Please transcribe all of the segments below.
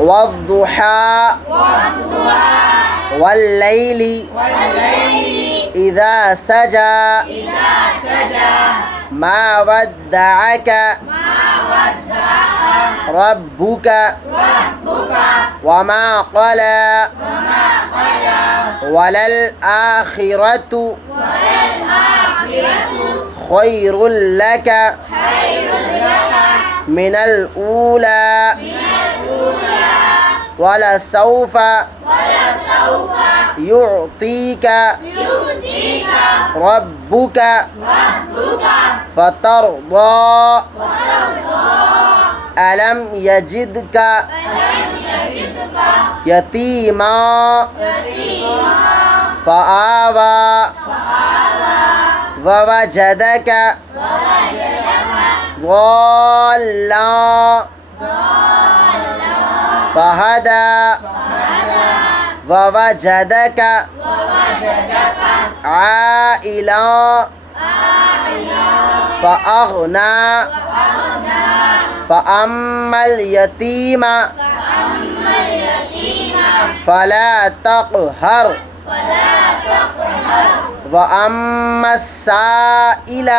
والضحى والليل إذا سجى ما ودعك ربك وما قلى وللآخرة خير لك من الأولى ولسوف يعطيك ربك فترضى ألم يجدك يتيما فآوى ووجدك ضالا فهدى ووجدك عائلا فأغنى فأما اليتيم فلا تقهر وأما السائل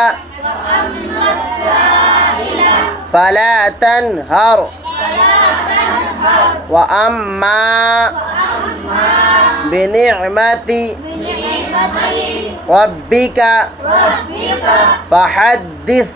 فلا تنهر وأما بنعمة ربك فحدث